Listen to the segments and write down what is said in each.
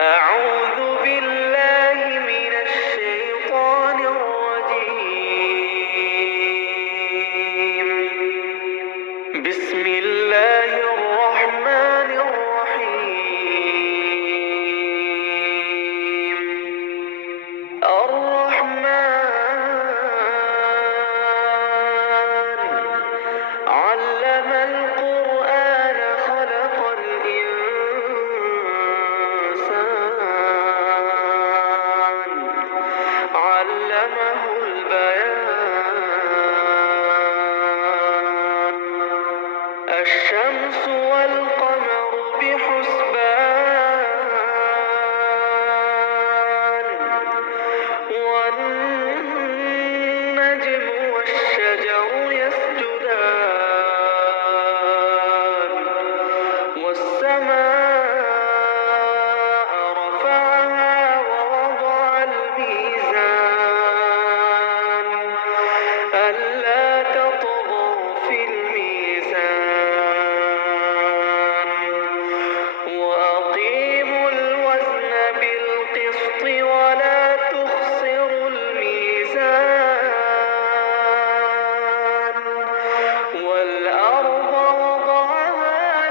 أعوذ بالله من الشيطان الرجيم. بسم الله الرحمن الرحيم. الرحمن علم القرآن خلق الإنسان علمه البيان. الشمس والقمر بحسبان والنجم والشجر يسجدان والسماء رفعها ووضع الميزان ألا تطغوا في الميزان وأقيموا الوزن بالقسط ولا تخسروا الميزان والأرض وضعها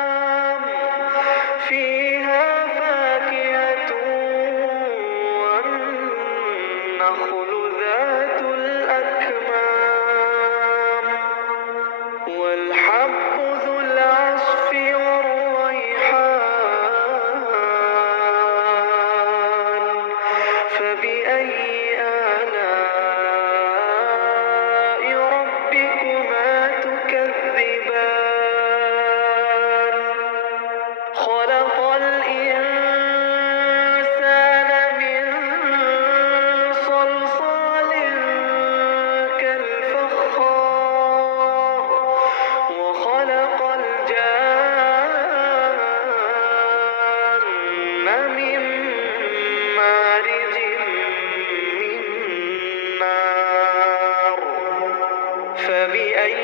للأنام فيها فاكهة والنخل ذات الأكمام والحب ذو العصف والريحان فبأي آلاء ربكما تكذبان خلق الإنسان من صلصال كالفخار وخلق الجان من مارج من نار فبأي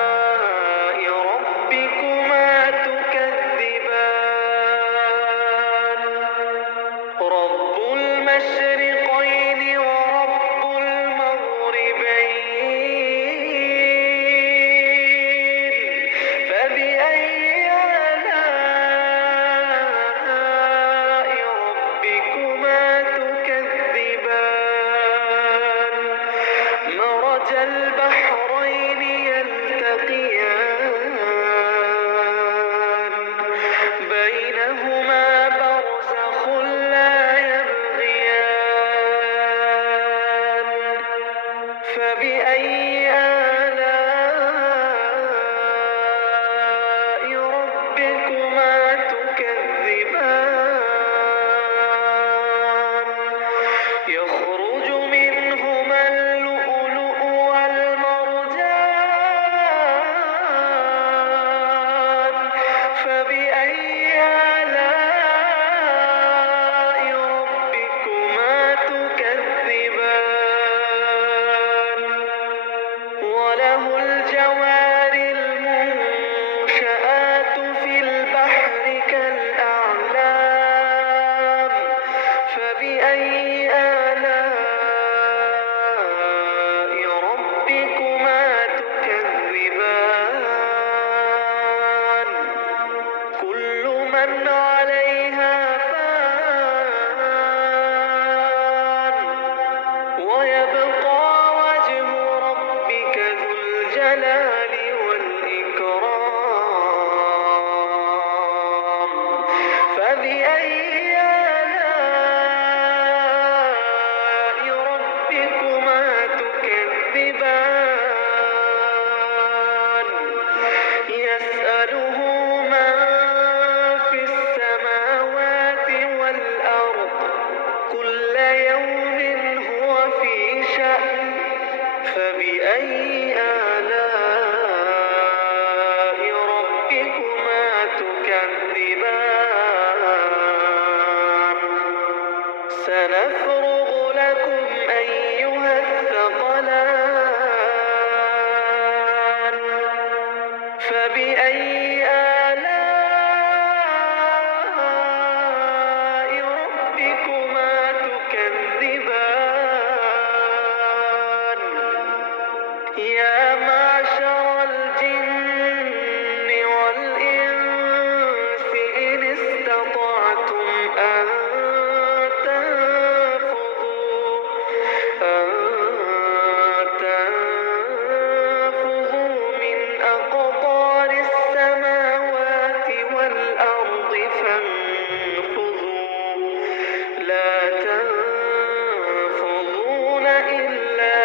آلاء ربكما تكذبان رب المشرقين ورب المغربين فبأي آلاء ربكما تكذبان مرج البحرين يلتقيان بينهما برزخ لا يبغيان فبأي آلاء ربكما تكذبان يخرج منهما اللؤلؤ والمرجان فبأي آلاء ربكما تكذبان وله الجوار المنشآت في البحر كالأعلام فبأي آلاء ربكما تكذبان كل فبأي آلاء ربكما تكذبان يا معشر الجن والإنس إن استطعتم أن تنفذوا من أقطار السماوات والأرض فانفذوا لا تنفذون إلا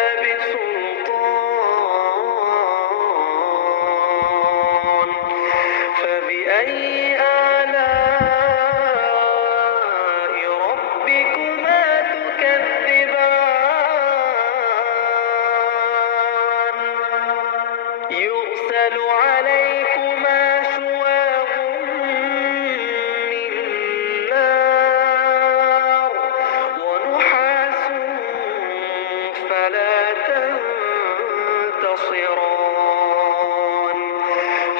بسلطان فبأي آلاء ربكما تكذبان يرسل عليكما شواظ من نار ونحاس فلا تنتصران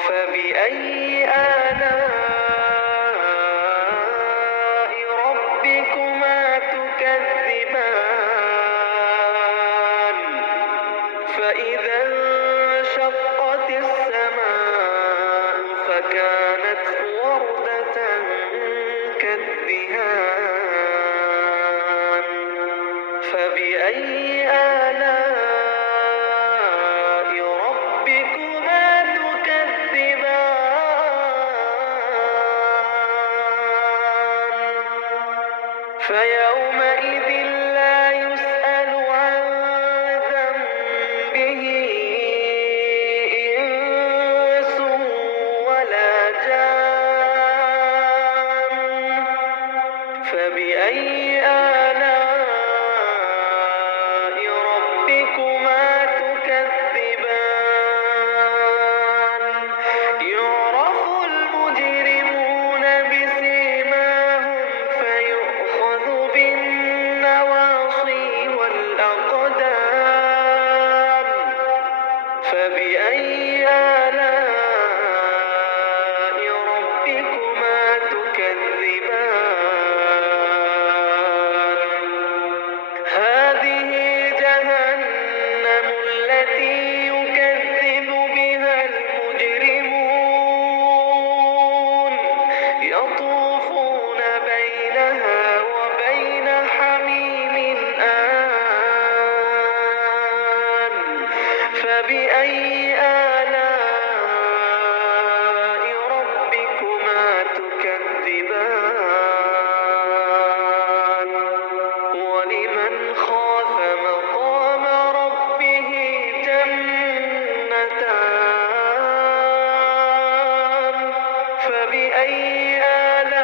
فبأي آلاء ربكما تكذبان فإذا انشقت السماء فكانت وردة كالدهان فبأي آلاء ربكما تكذبان فيومئذ لا يسأل عن ذنبه إنس ولا جان فبأي آلاء ربكما تكذبان يعرف المجرمون بسيماهم فيؤخذ بالنواصي والأقدام فبأي آلاء ربكما تكذبان هذه جهنم التي يكذب بها المجرمون يطوفون بينها وبين حميم آن فبأي آلاء ربكما تكذبان ولمن خاف مقام ربه جنتان فبأي آلاء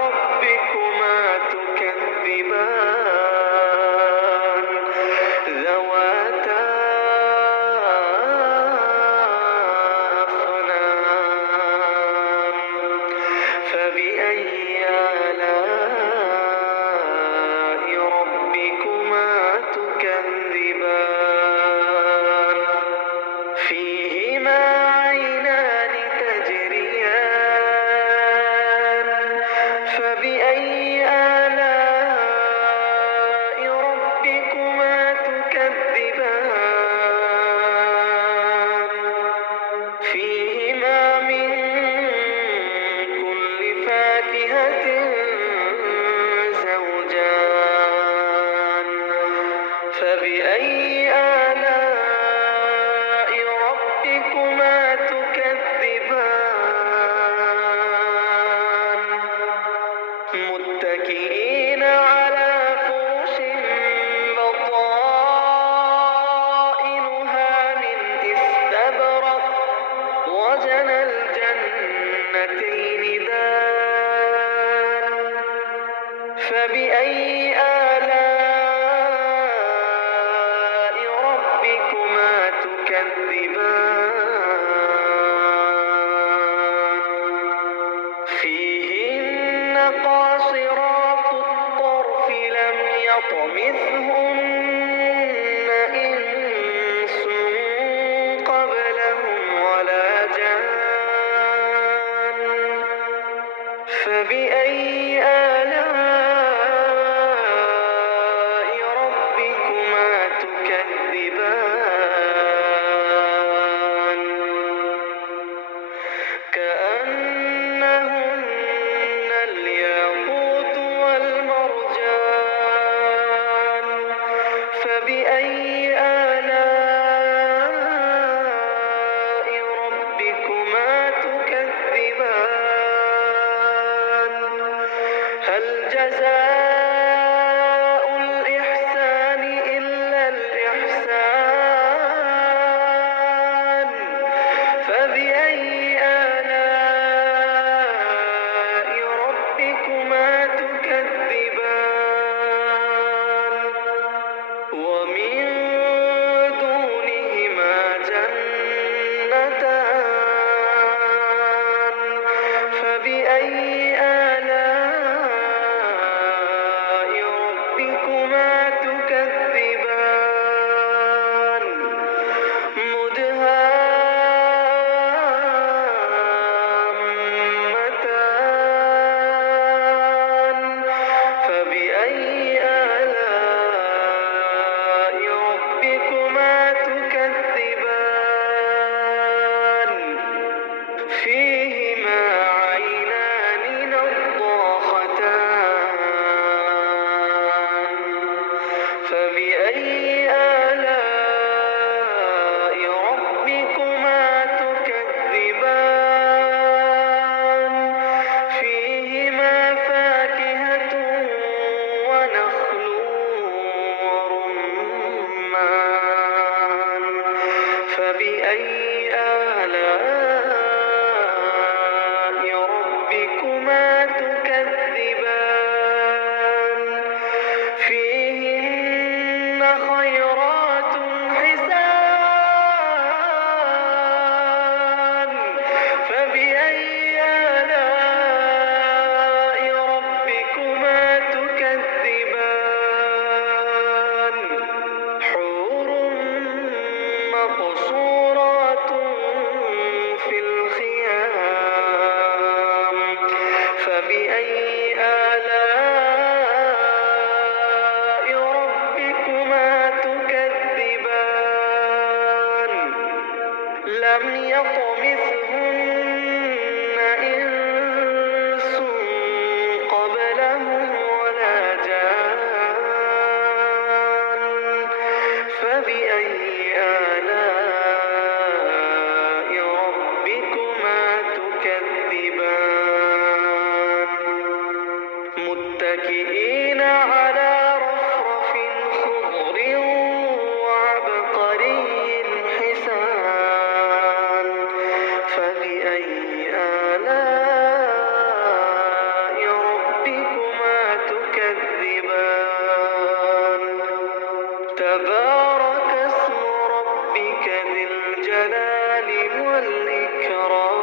ربكما تكذبان ذواتا أفنان فبأي آلاء ربكما تكذبان فيهما عينان تجريان فبأي آلاء ربكما تكذبان فيهما من كل فاكهة زوجان فبأي آلاء ربكما تكذبان متكئين على فرش بطائنها من استبرق وجنى الجنتين دان فبأي آلاء ربكما تكذبان فيهن قاصرات الطرف لم يطمثهن إنس فبأي آلاء ربكما تكذبان فيهن خيرات حسان فبأي آلاء ربكما تكذبان حور مقصورات في الخيام فبأي آلاء ربكما تكذبان لم يطمثهن إنس قبلهم ولا جان فبأي آلاء ربكما تكذبان متكئين على رفرف خضر وعبقري حسان فبأي آلاء ربكما تكذبان تبارك اسم ربك ذي الجلال والإكرام